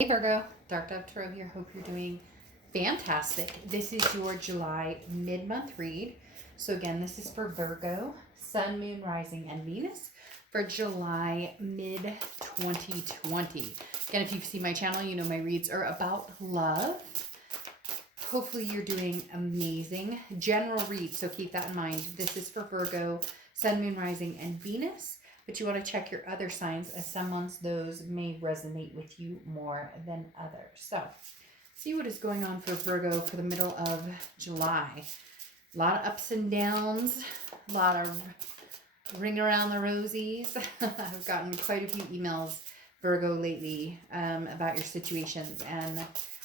Hey Virgo, Dark Dove Tarot here. Hope you're doing fantastic. This is your July mid-month read. So again, this is for Virgo, Sun, Moon, Rising, and Venus for July mid-2020. Again, if you've seen my channel, you know my reads are about love. Hopefully you're doing amazing. General read, so keep that in mind. This is for Virgo, Sun, Moon, Rising, and Venus. But you want to check your other signs, as some months those may resonate with you more than others. So, see what is going on for Virgo for the middle of July. A lot of ups and downs, a lot of ring around the rosies. I've gotten quite a few emails, Virgo, lately about your situations, and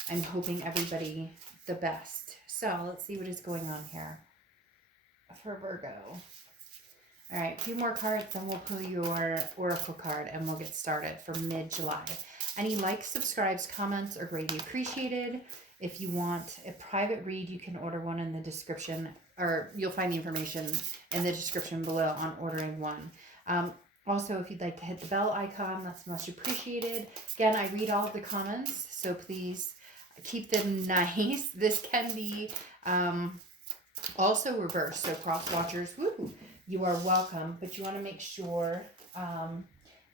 I'm hoping everybody the best. So, let's see what is going on here for Virgo. All right, a few more cards, then we'll pull your oracle card and we'll get started for mid-July. Any likes, subscribes, comments are greatly appreciated. If you want a private read, you can order one in the description, or you'll find the information in the description below on ordering one. Also, if you'd like to hit the bell icon, that's much appreciated. Again, I read all of the comments, so please keep them nice. This can be also reversed, so cross watchers, woo! You are welcome, but you want to make sure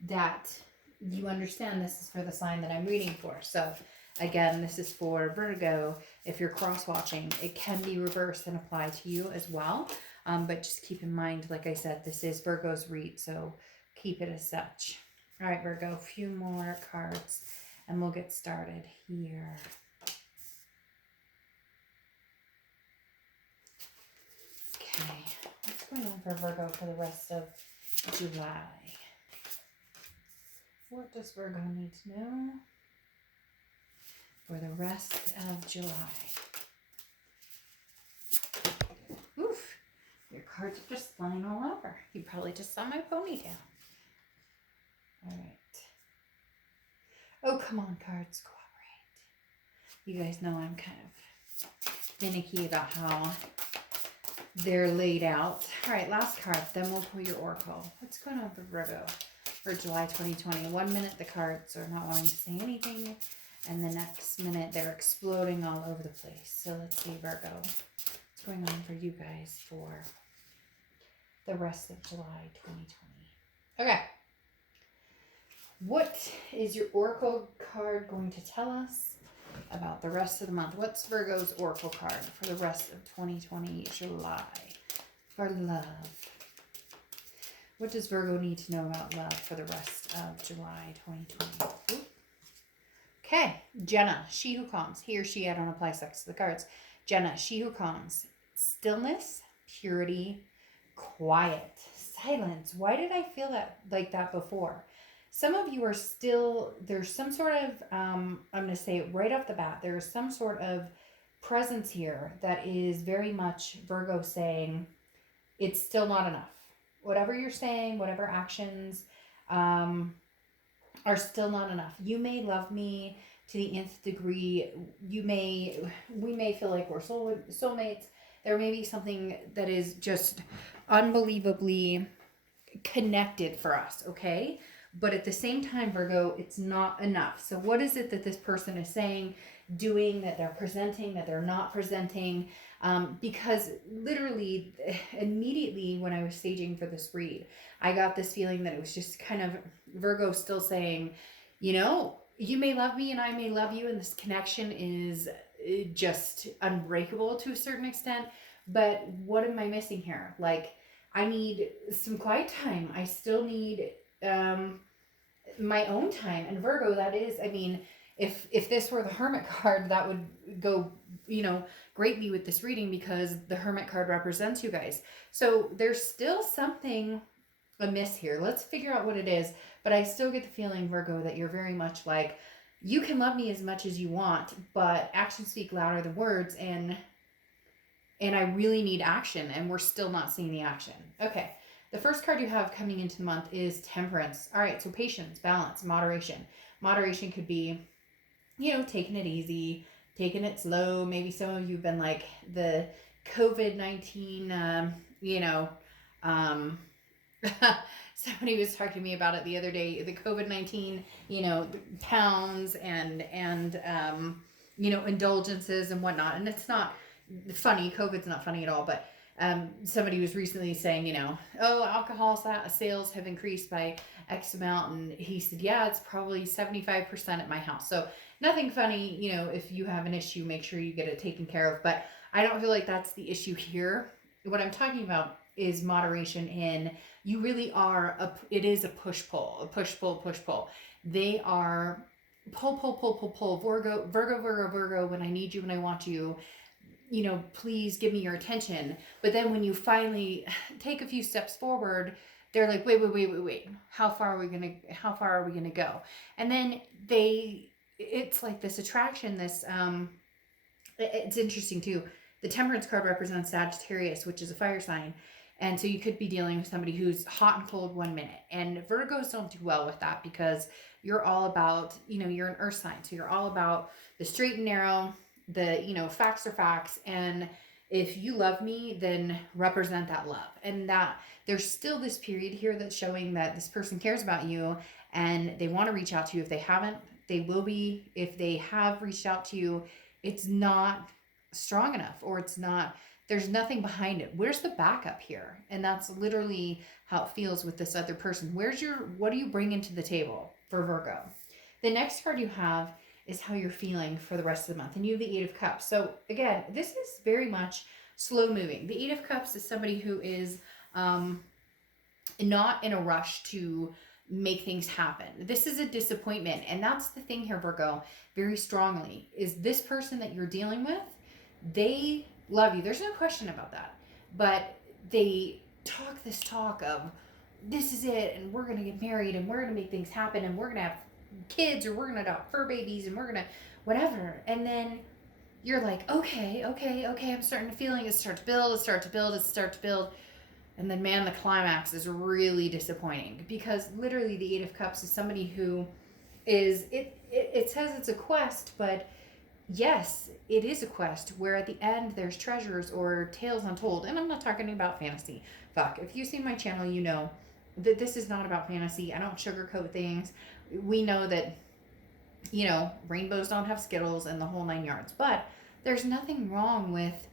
that you understand this is for the sign that I'm reading for. So, again, this is for Virgo. If you're cross-watching, it can be reversed and apply to you as well. But just keep in mind, like I said, this is Virgo's read, so keep it as such. All right, Virgo, a few more cards, and we'll get started here. Okay. What's going on for Virgo for the rest of July? What does Virgo need to know for the rest of July? Oof, your cards are just flying all over. You probably just saw my ponytail. All right. Oh, come on, cards, cooperate. You guys know I'm kind of finicky about how they're laid out. All right, last card, then we'll pull your oracle. What's going on for Virgo for July 2020? 1 minute the cards are not wanting to say anything, and the next minute they're exploding all over the place. So let's see, Virgo, what's going on for you guys for the rest of July 2020? Okay. What is your oracle card going to tell us about the rest of the month? What's Virgo's oracle card for the rest of 2020 July for love? What does Virgo need to know about love for the rest of July 2020? Ooh. Okay, Jenna, she who calms. He or she, I don't apply sex to the cards. Jenna, she who calms. Stillness, purity, quiet, silence. Why did I feel that like that before? Some of you are still, there's some sort of, I'm going to say it right off the bat, there's some sort of presence here that is very much Virgo saying it's still not enough. Whatever you're saying, whatever actions are still not enough. You may love me to the nth degree. We may feel like we're soulmates. There may be something that is just unbelievably connected for us, okay? But at the same time, Virgo, it's not enough. So what is it that this person is saying, doing, that they're presenting, that they're not presenting? Because literally, immediately when I was staging for this read, I got this feeling that it was just kind of Virgo still saying, you know, you may love me and I may love you, and this connection is just unbreakable to a certain extent. But what am I missing here? Like, I need some quiet time. I still need my own time. And Virgo, that is, I mean, if this were the Hermit card, that would go, you know, greatly with this reading, because the Hermit card represents you guys. So there's still something amiss here. Let's figure out what it is. But I still get the feeling, Virgo, that you're very much like, you can love me as much as you want, but actions speak louder than words, and I really need action, and we're still not seeing the action. Okay. The first card you have coming into the month is Temperance. All right, so patience, balance, moderation. Moderation could be, you know, taking it easy, taking it slow. Maybe some of you have been like the COVID-19, Somebody was talking to me about it the other day, the COVID-19, pounds and indulgences and whatnot. And it's not funny. COVID's not funny at all, but somebody was recently saying, oh, alcohol sales have increased by X amount. And he said, yeah, it's probably 75% at my house. So nothing funny, if you have an issue, make sure you get it taken care of. But I don't feel like that's the issue here. What I'm talking about is moderation in, you really are, it is a push-pull, a push-pull. They are pull. Virgo, when I need you, when I want you, please give me your attention. But then when you finally take a few steps forward, they're like, wait. How far are we gonna go? And then it's like this attraction, it's interesting too. The Temperance card represents Sagittarius, which is a fire sign. And so you could be dealing with somebody who's hot and cold 1 minute. And Virgos don't do well with that because you're all about, you're an earth sign. So you're all about the straight and narrow, the, facts are facts. And if you love me, then represent that love. And that there's still this period here that's showing that this person cares about you and they want to reach out to you. If they haven't, they will be. If they have reached out to you, it's not strong enough, or there's nothing behind it. Where's the backup here? And that's literally how it feels with this other person. What do you bring into the table for Virgo? The next card you have is how you're feeling for the rest of the month. And you have the Eight of Cups. So again, this is very much slow moving. The Eight of Cups is somebody who is not in a rush to make things happen. This is a disappointment. And that's the thing here, Virgo, very strongly, is this person that you're dealing with, they love you. There's no question about that. But they talk this talk of, this is it, and we're going to get married, and we're going to make things happen, and we're going to have kids, or we're going to adopt fur babies, and we're going to whatever. And then you're like, okay, I'm starting to feeling it start to build. And then, man, the climax is really disappointing, because literally the Eight of Cups is somebody who is, it says it's a quest, but yes, it is a quest where at the end there's treasures or tales untold. And I'm not talking about fantasy. Fuck, if you see my channel, you know that this is not about fantasy. I don't sugarcoat things. We know that, rainbows don't have Skittles and the whole 9 yards. But there's nothing wrong with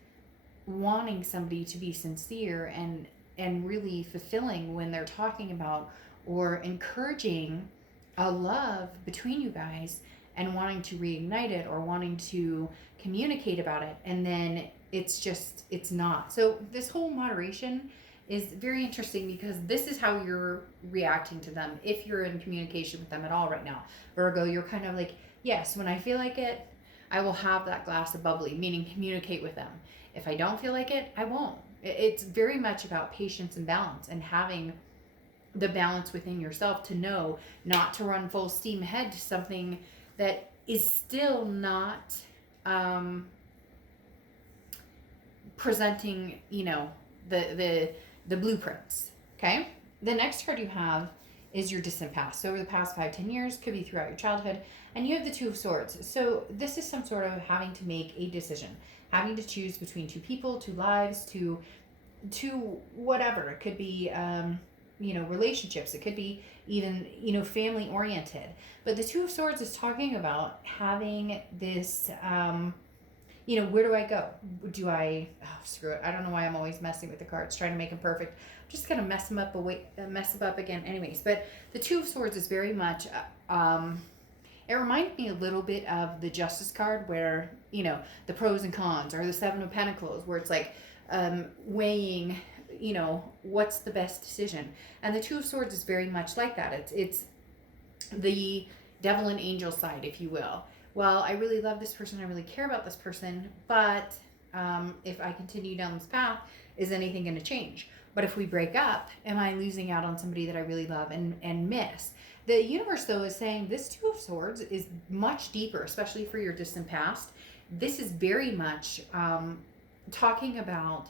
wanting somebody to be sincere and really fulfilling when they're talking about or encouraging a love between you guys and wanting to reignite it or wanting to communicate about it. And then it's not. So this whole moderation is very interesting, because this is how you're reacting to them if you're in communication with them at all right now. Virgo, you're kind of like, yes, when I feel like it, I will have that glass of bubbly, meaning communicate with them. If I don't feel like it, I won't. It's very much about patience and balance, and having the balance within yourself to know not to run full steam ahead to something that is still not presenting, the blueprints. Okay. The next card you have is your distant past. So over the past 5-10 years, could be throughout your childhood, and you have the Two of Swords. So this is some sort of having to make a decision, having to choose between two people, two lives, two whatever. It could be relationships. It could be even family oriented. But the Two of Swords is talking about having this where do I go? Screw it. I don't know why I'm always messing with the cards, trying to make them perfect. I'm just going to mess them up again anyways. But the Two of Swords is very much, it reminds me a little bit of the Justice card, where, the pros and cons, or the Seven of Pentacles, where it's like weighing, what's the best decision. And the Two of Swords is very much like that. It's the devil and angel side, if you will. Well, I really love this person, I really care about this person, but if I continue down this path, is anything going to change? But if we break up, am I losing out on somebody that I really love and miss? The universe, though, is saying this Two of Swords is much deeper, especially for your distant past. This is very much talking about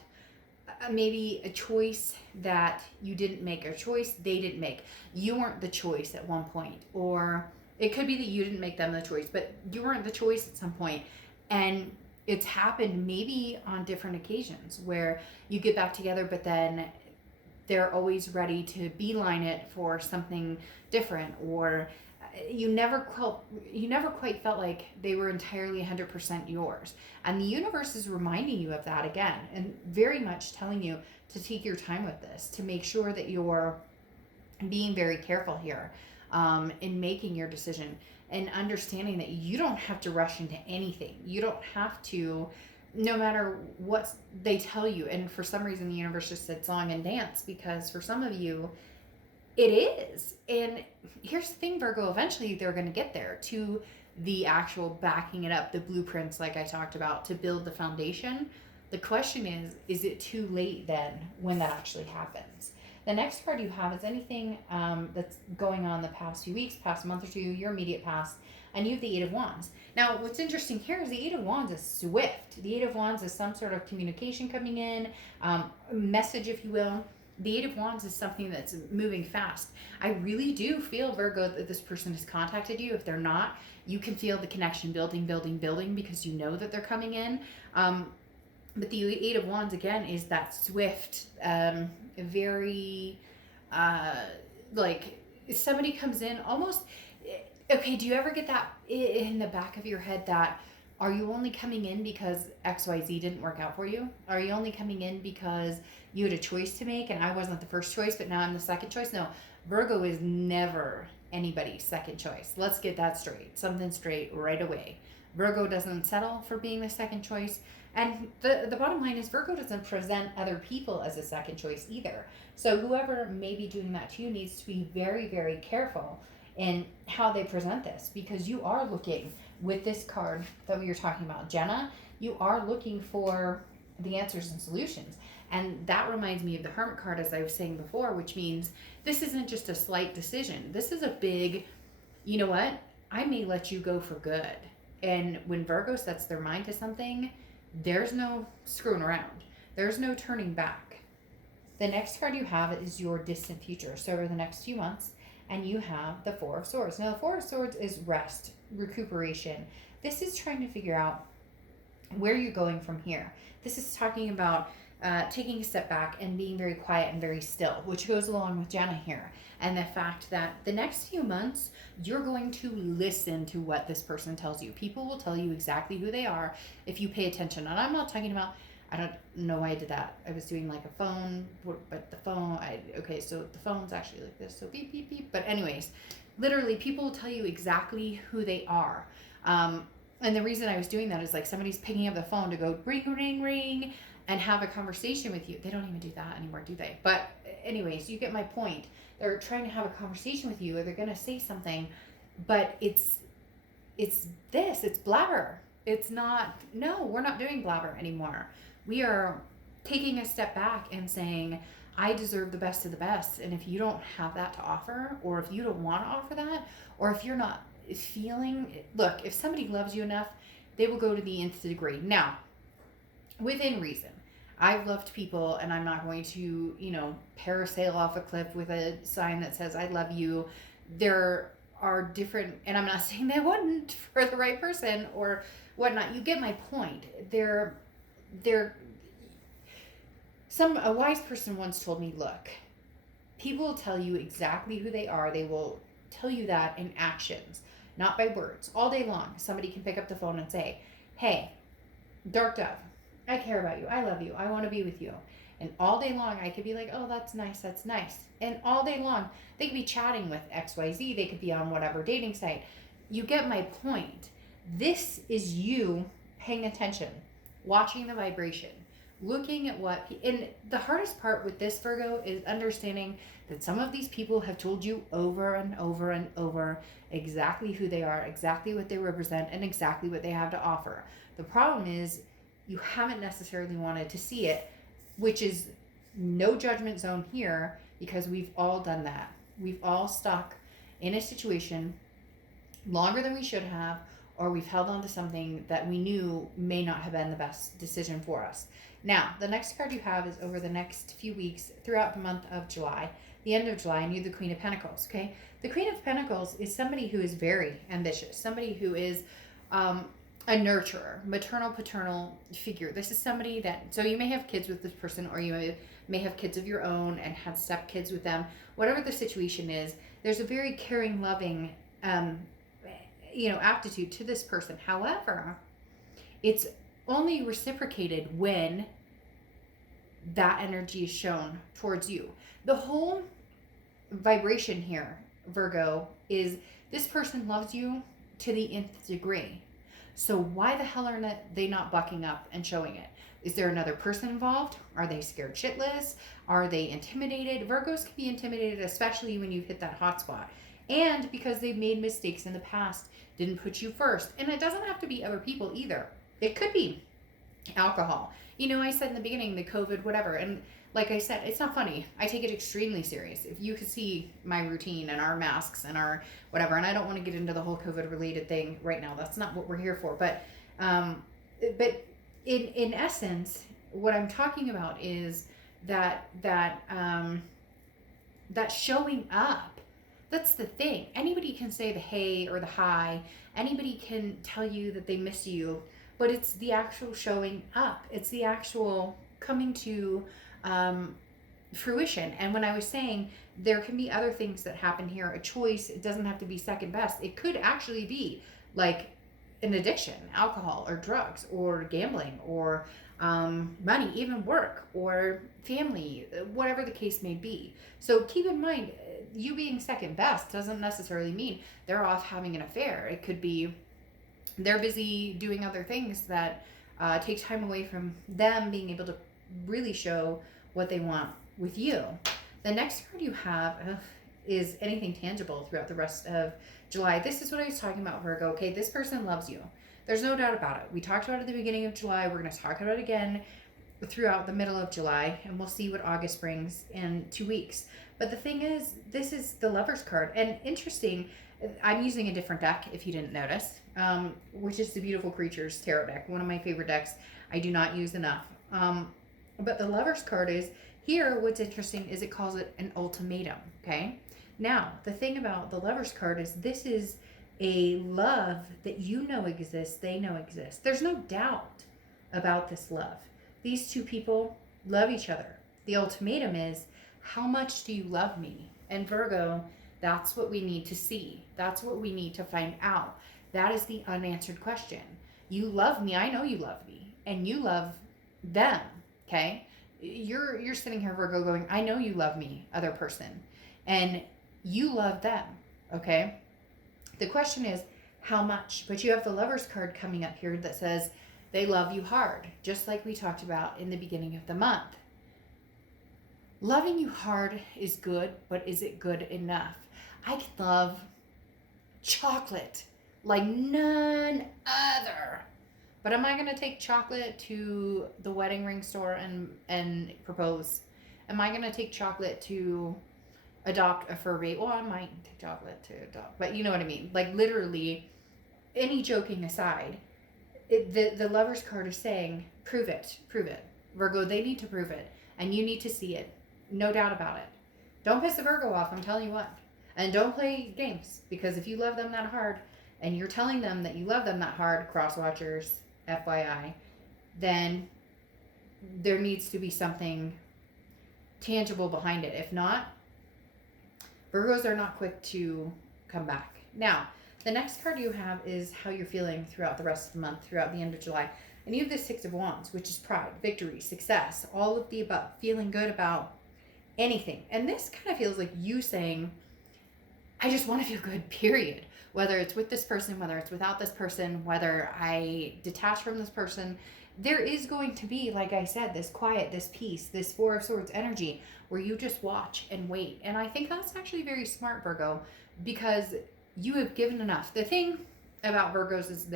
maybe a choice that you didn't make, a choice they didn't make. You weren't the choice at one point, or it could be that you didn't make them the choice, but you weren't the choice at some point. And it's happened maybe on different occasions where you get back together, but then they're always ready to beeline it for something different, or you never quite felt like they were entirely 100% yours. And the universe is reminding you of that again, and very much telling you to take your time with this, to make sure that you're being very careful here in making your decision, and understanding that you don't have to rush into anything. You don't have to, no matter what they tell you. And for some reason, the universe just said song and dance, because for some of you, it is. And here's the thing, Virgo, eventually they're going to get there to the actual backing it up, the blueprints, like I talked about, to build the foundation. The question is it too late then when that actually happens? The next card you have is anything that's going on the past few weeks, past month or two, your immediate past, and you have the Eight of Wands. Now, what's interesting here is the Eight of Wands is swift. The Eight of Wands is some sort of communication coming in, message, if you will. The Eight of Wands is something that's moving fast. I really do feel, Virgo, that this person has contacted you. If they're not, you can feel the connection building, because you know that they're coming in. But the Eight of Wands, again, is that swift, very, like, somebody comes in almost, okay, do you ever get that in the back of your head that, are you only coming in because XYZ didn't work out for you? Are you only coming in because you had a choice to make and I wasn't the first choice, but now I'm the second choice? No, Virgo is never anybody's second choice. Let's get that straight. Something straight right away. Virgo doesn't settle for being the second choice. And the bottom line is Virgo doesn't present other people as a second choice either. So whoever may be doing that to you needs to be very, very careful in how they present this, because you are looking, with this card that we were talking about, Jenna, you are looking for the answers and solutions. And that reminds me of the Hermit card, as I was saying before, which means this isn't just a slight decision. This is a big, you know what, I may let you go for good. And when Virgo sets their mind to something, there's no screwing around. There's no turning back. The next card you have is your distant future. So over the next few months, and you have the Four of Swords. Now, the Four of Swords is rest, recuperation. This is trying to figure out where you're going from here. This is talking about taking a step back and being very quiet and very still, which goes along with Jenna here. And the fact that the next few months, you're going to listen to what this person tells you. People will tell you exactly who they are if you pay attention. And I'm not talking about, I don't know why I did that. I was doing like a phone, but the phone, okay, so the phone's actually like this, so beep, beep, beep. But anyways, literally, people will tell you exactly who they are. And the reason I was doing that is like somebody's picking up the phone to go ring, ring, ring, and have a conversation with you. They don't even do that anymore, do they? But anyways, you get my point. They're trying to have a conversation with you, or they're going to say something, but it's blabber. It's not, no, we're not doing blabber anymore. We are taking a step back and saying, I deserve the best of the best. And if you don't have that to offer, or if you don't want to offer that, or if you're not feeling, look, if somebody loves you enough, they will go to the nth degree. Now, within reason. I've loved people, and I'm not going to, parasail off a cliff with a sign that says, I love you. There are different, and I'm not saying they wouldn't for the right person or whatnot. You get my point. A wise person once told me, look, people will tell you exactly who they are. They will tell you that in actions, not by words. All day long, somebody can pick up the phone and say, hey, Dark Dove, I care about you. I love you. I want to be with you. And all day long, I could be like, oh, that's nice. That's nice. And all day long, they could be chatting with XYZ. They could be on whatever dating site. You get my point. This is you paying attention, watching the vibration, looking at what, and the hardest part with this, Virgo, is understanding that some of these people have told you over and over and over exactly who they are, exactly what they represent, and exactly what they have to offer. The problem is you haven't necessarily wanted to see it, which is no judgment zone here, because we've all done that. We've all stuck in a situation longer than we should have, or we've held on to something that we knew may not have been the best decision for us. Now, the next card you have is over the next few weeks throughout the month of July, the end of July, and you're the Queen of Pentacles, okay? The Queen of Pentacles is somebody who is very ambitious, somebody who is a nurturer, maternal, paternal figure. This is somebody that, so you may have kids with this person, or you may have kids of your own and had step kids with them. Whatever the situation is, there's a very caring, loving, aptitude to this person. However, it's only reciprocated when that energy is shown towards you. The whole vibration here, Virgo, is this person loves you to the nth degree. So why the hell are they not bucking up and showing it? Is there another person involved? Are they scared shitless? Are they intimidated? Virgos can be intimidated, especially when you've hit that hot spot. And because they've made mistakes in the past, didn't put you first. And it doesn't have to be other people either. It could be alcohol. I said in the beginning, the COVID, whatever. And like I said, it's not funny. I take it extremely serious. If you could see my routine and our masks and our whatever, and I don't want to get into the whole COVID related thing right now. That's not what we're here for. But in essence, what I'm talking about is that showing up. That's the thing. Anybody can say the hey or the hi. Anybody can tell you that they miss you, but it's the actual showing up. It's the actual coming to fruition. And when I was saying there can be other things that happen here, a choice, it doesn't have to be second best. It could actually be like an addiction, alcohol or drugs or gambling or money, even work or family, whatever the case may be. So keep in mind, you being second best doesn't necessarily mean they're off having an affair. It could be they're busy doing other things that take time away from them being able to really show what they want with you. The next card you have is anything tangible throughout the rest of July. This is what I was talking about, Virgo. Okay, this person loves you. There's no doubt about it. We talked about it at the beginning of July. We're going to talk about it again throughout the middle of July, and we'll see what August brings in 2 weeks. But the thing is, this is the Lover's card. And interesting, I'm using a different deck, if you didn't notice, which is the Beautiful Creatures Tarot deck, one of my favorite decks I do not use enough. But the Lover's card is, here what's interesting is it calls it an ultimatum, okay? Now, the thing about the Lover's card is this is a love that you know exists, they know exists. There's no doubt about this love. These two people love each other. The ultimatum is, how much do you love me? And Virgo, that's what we need to see. That's what we need to find out. That is the unanswered question. You love me. I know you love me. And you love them, okay? You're sitting here, Virgo, going, I know you love me, other person. And you love them, okay? The question is, how much? But you have the Lover's card coming up here that says they love you hard, just like we talked about in the beginning of the month. Loving you hard is good, but is it good enough? I can love chocolate like none other. But am I going to take chocolate to the wedding ring store and propose? Am I going to take chocolate to adopt a fur baby? Well, I might take chocolate to adopt, but you know what I mean. Like literally, any joking aside, the Lover's card is saying, prove it. Virgo, they need to prove it, and you need to see it. No doubt about it. Don't piss the Virgo off, I'm telling you what. And don't play games, because if you love them that hard, and you're telling them that you love them that hard, cross-watchers, FYI, then there needs to be something tangible behind it. If not, Virgos are not quick to come back. Now, the next card you have is how you're feeling throughout the rest of the month, throughout the end of July. And you have the Six of Wands, which is pride, victory, success, all of the above, feeling good about anything. And this kind of feels like you saying, I just want to feel good, period. Whether it's with this person, whether it's without this person, whether I detach from this person, there is going to be, like I said, this quiet, this peace, this Four of Swords energy where you just watch and wait. And I think that's actually very smart, Virgo, because you have given enough. The thing about Virgos is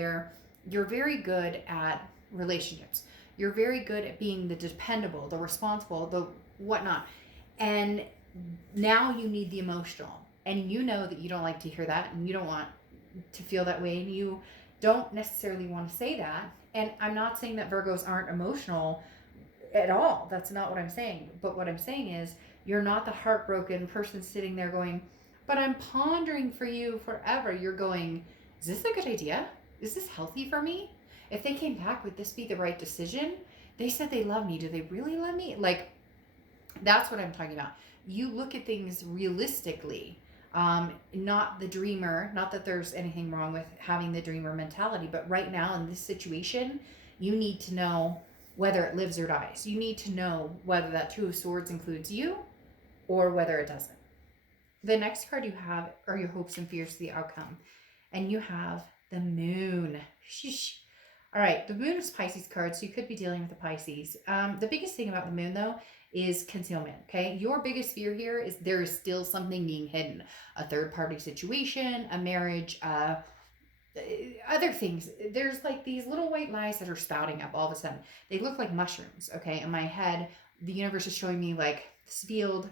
you're very good at relationships. You're very good at being the dependable, the responsible, the whatnot. And now you need the emotional. And you know that you don't like to hear that, and you don't want to feel that way, and you don't necessarily want to say that. And I'm not saying that Virgos aren't emotional at all. That's not what I'm saying. But what I'm saying is you're not the heartbroken person sitting there going, but I'm pondering for you forever. You're going, is this a good idea? Is this healthy for me? if they came back, would this be the right decision? They said they love me. Do they really love me? Like, that's what I'm talking about. You look at things realistically, not the dreamer. Not that there's anything wrong with having the dreamer mentality, but right now in this situation, you need to know whether it lives or dies. You need to know whether that Two of Swords includes you or whether it doesn't. The next card you have are your hopes and fears to the outcome. And you have the Moon. Sheesh. All right, the Moon is Pisces card, so you could be dealing with the Pisces. The biggest thing about the Moon, though, is concealment, okay? Your biggest fear here is there is still something being hidden. A third-party situation, a marriage, other things. There's like these little white lies that are spouting up all of a sudden. They look like mushrooms, okay? In my head, the universe is showing me like this field,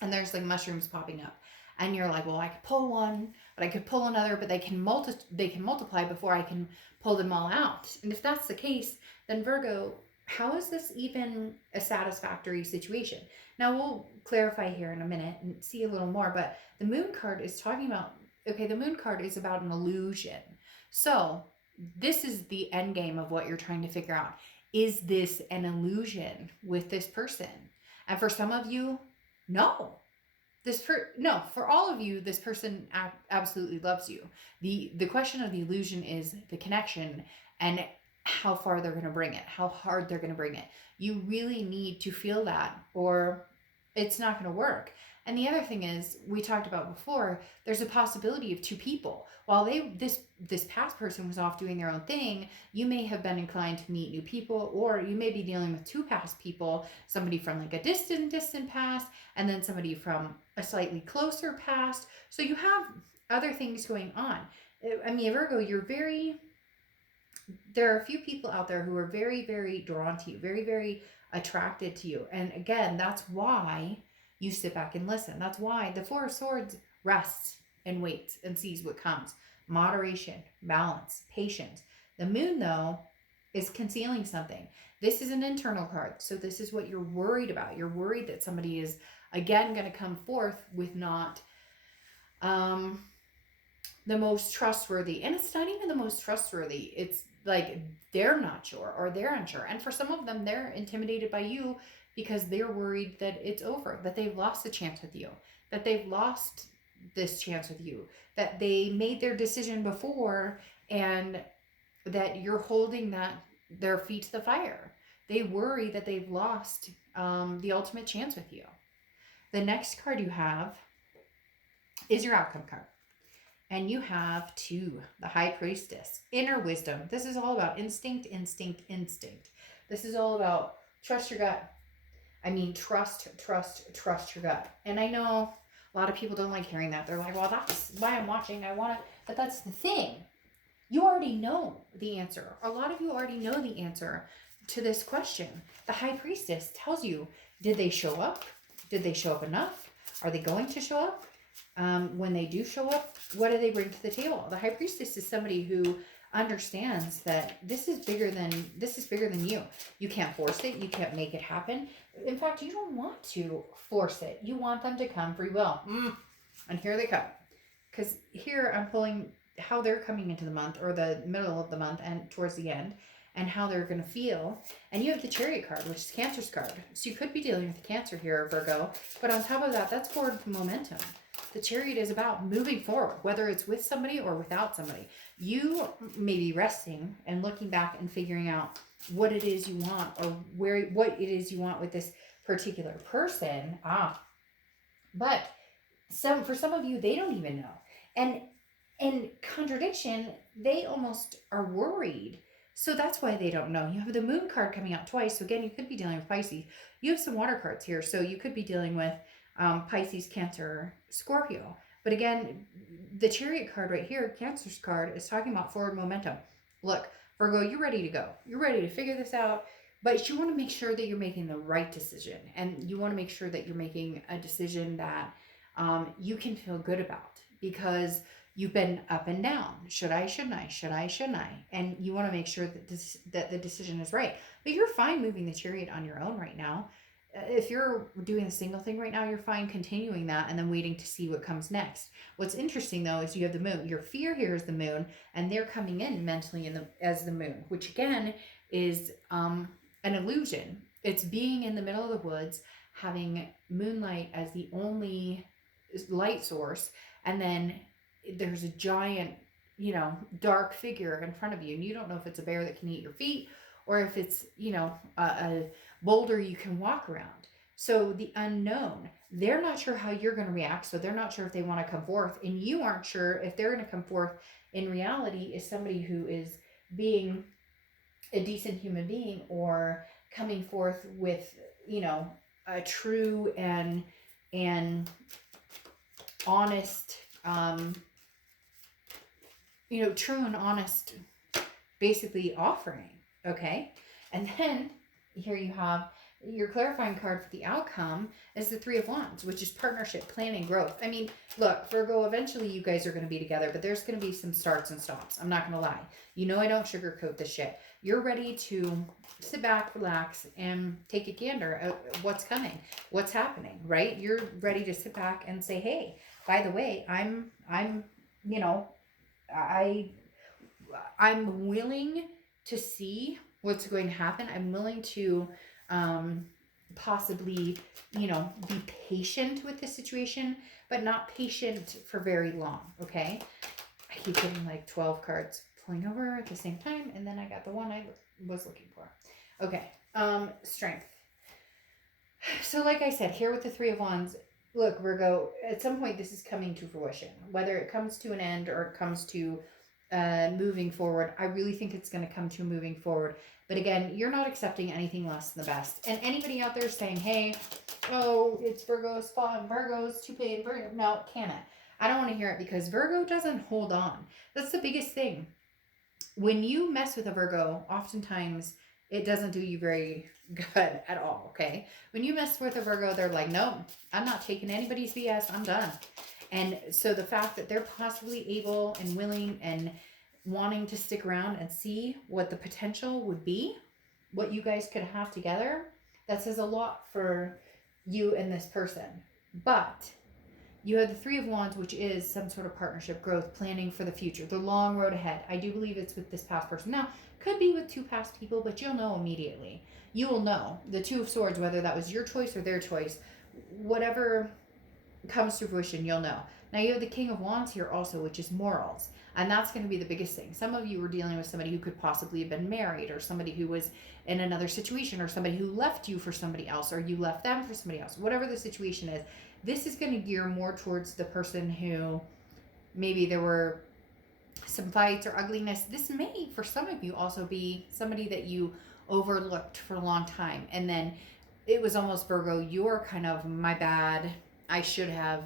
and there's like mushrooms popping up. And you're like, well, I could pull one, but I could pull another, but they can multiply before I can pull them all out. And if that's the case, then Virgo, how is this even a satisfactory situation? Now we'll clarify here in a minute and see a little more, but the Moon card is talking about, okay, the Moon card is about an illusion. So this is the end game of what you're trying to figure out. Is this an illusion with this person? And for some of you, no. No, for all of you, this person absolutely loves you. The question of the illusion is the connection and how far they're going to bring it, how hard they're going to bring it. You really need to feel that or it's not going to work. And the other thing is, we talked about before, there's a possibility of two people. While this past person was off doing their own thing, you may have been inclined to meet new people, or you may be dealing with two past people, somebody from like a distant past, and then somebody from a slightly closer past. So you have other things going on. I mean, Virgo, there are a few people out there who are very, very drawn to you, very, very attracted to you. And again, that's why you sit back and listen. That's why the Four of Swords rests and waits and sees what comes. Moderation, balance, patience. The Moon, though, is concealing something. This is an internal card. So this is what you're worried about. You're worried that somebody is, again, going to come forth with not the most trustworthy. And it's not even the most trustworthy. It's like they're not sure or they're unsure. And for some of them, they're intimidated by you because they're worried that it's over, that they've lost a chance with you, that they've lost this chance with you, that they made their decision before and that you're holding their feet to the fire. They worry that they've lost the ultimate chance with you. The next card you have is your outcome card. And you have two, the High Priestess, inner wisdom. This is all about instinct. This is all about trust your gut. I mean, trust your gut. And I know a lot of people don't like hearing that. They're like, well, that's why I'm watching. But that's the thing. You already know the answer. A lot of you already know the answer to this question. The High Priestess tells you, did they show up? Did they show up enough? Are they going to show up? When they do show up, what do they bring to the table? The High Priestess is somebody who understands that this is bigger than you. You can't force it. You can't make it happen. In fact, you don't want to force it. You want them to come free will. And here they come. Because here I'm pulling how they're coming into the month or the middle of the month and towards the end and how they're going to feel. And you have the Chariot card, which is Cancer's card. So you could be dealing with Cancer here, Virgo. But on top of that, that's forward momentum. The Chariot is about moving forward, whether it's with somebody or without somebody. You may be resting and looking back and figuring out what it is you want or what it is you want with this particular person. But for some of you, they don't even know. And in contradiction, they almost are worried. So that's why they don't know. You have the Moon card coming out twice. So again, you could be dealing with Pisces. You have some water cards here. So you could be dealing with Pisces, Cancer, Scorpio. But again, the Chariot card right here, Cancer's card, is talking about forward momentum. Look, Virgo, you're ready to go. You're ready to figure this out. But you want to make sure that you're making the right decision. And you want to make sure that you're making a decision that you can feel good about. Because you've been up and down. Should I, shouldn't I? Should I, shouldn't I? And you want to make sure that the decision is right. But you're fine moving the Chariot on your own right now. if you're doing the single thing right now, you're fine continuing that and then waiting to see what comes next. What's interesting though is you have the moon. Your fear here is the moon, and they're coming in mentally as the moon, which again is an illusion. It's being in the middle of the woods, having moonlight as the only light source, and then there's a giant, dark figure in front of you, and you don't know if it's a bear that can eat your feet or if it's, a boulder you can walk around. So the unknown, they're not sure how you're going to react. So they're not sure if they want to come forth, and you aren't sure if they're going to come forth in reality as somebody who is being a decent human being, or coming forth with, a true and honest, true and honest, basically offering. Okay. And then here you have your clarifying card for the outcome is the Three of Wands, which is partnership, planning, growth. I mean, look, Virgo, eventually you guys are going to be together, but there's going to be some starts and stops. I'm not going to lie. I don't sugarcoat this shit. You're ready to sit back, relax, and take a gander at what's coming, what's happening, right? You're ready to sit back and say, hey, by the way, I'm willing to see what's going to happen. I'm willing to possibly, be patient with the situation, but not patient for very long. Okay. I keep getting like 12 cards pulling over at the same time, and then I got the one I was looking for. Okay. Strength. So like I said, here with the Three of Wands, look, Virgo, at some point this is coming to fruition, whether it comes to an end or it comes to moving forward. I really think it's going to come to moving forward. But again, you're not accepting anything less than the best. And anybody out there saying, hey, oh, it's Virgo's fault, Virgo's too paid, Virgo. No, can it? I don't want to hear it, because Virgo doesn't hold on. That's the biggest thing. When you mess with a Virgo, oftentimes it doesn't do you very good at all, okay? When you mess with a Virgo, they're like, no, I'm not taking anybody's BS. I'm done. And so the fact that they're possibly able and willing and wanting to stick around and see what the potential would be, what you guys could have together, that says a lot for you and this person. But you have the Three of Wands, which is some sort of partnership, growth, planning for the future, the long road ahead. I do believe it's with this past person. Now, could be with two past people, but you'll know immediately. You will know the Two of Swords, whether that was your choice or their choice, whatever comes to fruition, you'll know. Now you have the King of Wands here also, which is morals. And that's going to be the biggest thing. Some of you were dealing with somebody who could possibly have been married, or somebody who was in another situation, or somebody who left you for somebody else, or you left them for somebody else. Whatever the situation is, this is going to gear more towards the person who maybe there were some fights or ugliness. This may, for some of you, also be somebody that you overlooked for a long time. And then it was almost, Virgo, you're kind of, my bad, I should have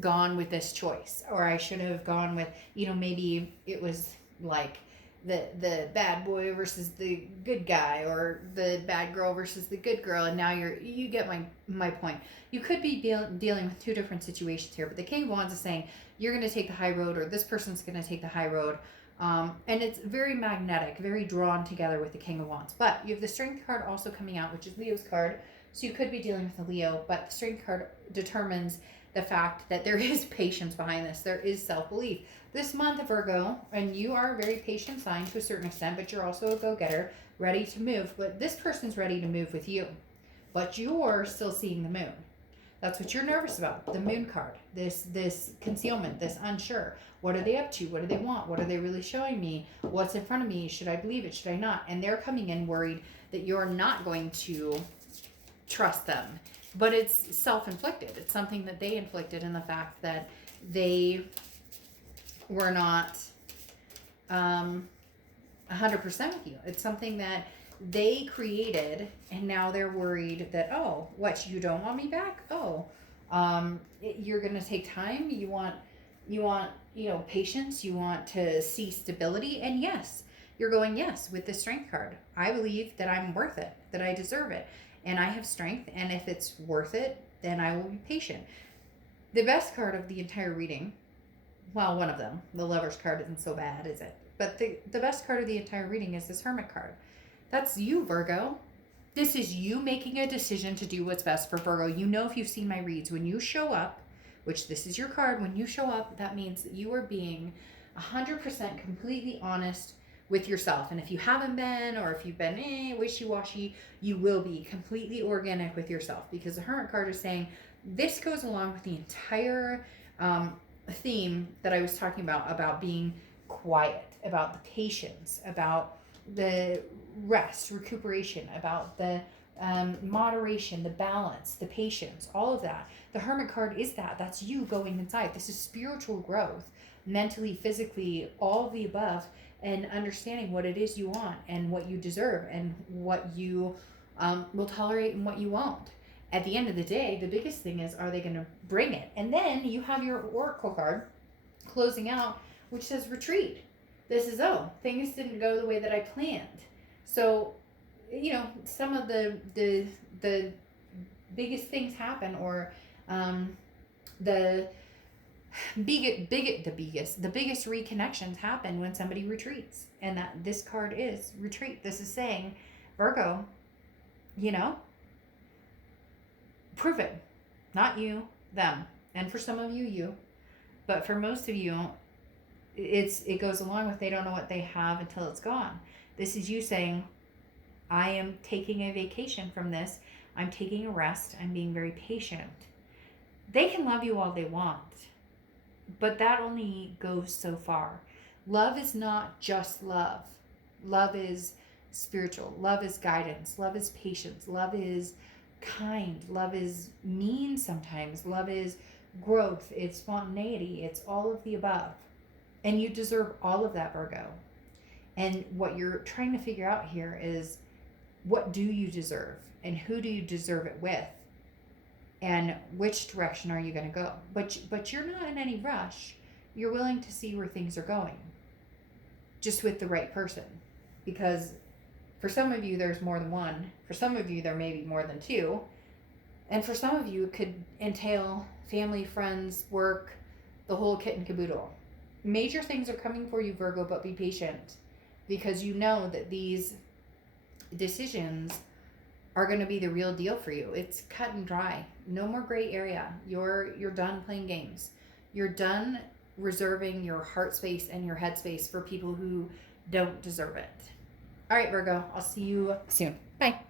gone with this choice, or I should have gone with, maybe it was like the bad boy versus the good guy, or the bad girl versus the good girl, and now you get my point. You could be dealing with two different situations here, but the King of Wands is saying you're going to take the high road, or this person's going to take the high road, and it's very magnetic, very drawn together with the King of Wands. But you have the Strength card also coming out, which is Leo's card, so you could be dealing with a Leo, but the Strength card determines the fact that there is patience behind this. There is self-belief. This month, Virgo, and you are a very patient sign to a certain extent, but you're also a go-getter, ready to move. But this person's ready to move with you, but you're still seeing the moon. That's what you're nervous about. The moon card, this concealment, this unsure. What are they up to? What do they want? What are they really showing me? What's in front of me? Should I believe it? Should I not? And they're coming in worried that you're not going to trust them. But it's self-inflicted. It's something that they inflicted, in the fact that they were not 100% with you. It's something that they created, and now they're worried that, oh, what, you don't want me back? Oh, you're going to take time. You want, patience. You want to see stability. And yes, you're going, yes, with the Strength card. I believe that I'm worth it, that I deserve it. And I have strength, and if it's worth it, then I will be patient. The best card of the entire reading, well, one of them, the Lover's card isn't so bad, is it? But the best card of the entire reading is this Hermit card. That's you, Virgo. This is you making a decision to do what's best for Virgo. You know, if you've seen my reads, when you show up, which this is your card, when you show up, that means that you are being 100% completely honest with yourself. And if you haven't been, or if you've been wishy-washy, you will be completely organic with yourself, because the Hermit card is saying this goes along with the entire theme that I was talking about being quiet, about the patience, about the rest, recuperation, about the moderation, the balance, the patience, all of that. The Hermit card is that. That's you going inside. This is spiritual growth, mentally, physically, all of the above, and understanding what it is you want and what you deserve and what you will tolerate and what you won't. At the end of the day, the biggest thing is, are they going to bring it? And then you have your Oracle card closing out, which says retreat. This is, things didn't go the way that I planned. So, you know, some of the biggest things happen, or the biggest reconnections happen when somebody retreats. And that this card is retreat. This is saying, Virgo, you know, prove it. Not you, them. And for some of you, you. But for most of you, it goes along with they don't know what they have until it's gone. This is you saying, I am taking a vacation from this. I'm taking a rest. I'm being very patient. They can love you all they want, but that only goes so far. Love is not just love. Love is spiritual. Love is guidance. Love is patience. Love is kind. Love is mean sometimes. Love is growth. It's spontaneity. It's all of the above. And you deserve all of that, Virgo. And what you're trying to figure out here is, what do you deserve? And who do you deserve it with? And which direction are you going to go? But you're not in any rush. You're willing to see where things are going, just with the right person. Because for some of you, there's more than one. For some of you, there may be more than two. And for some of you, it could entail family, friends, work, the whole kit and caboodle. Major things are coming for you, Virgo, but be patient, because you know that these decisions are going to be the real deal for you. It's cut and dry. No more gray area. You're done playing games. You're done reserving your heart space and your head space for people who don't deserve it. All right, Virgo, I'll see you soon. Bye.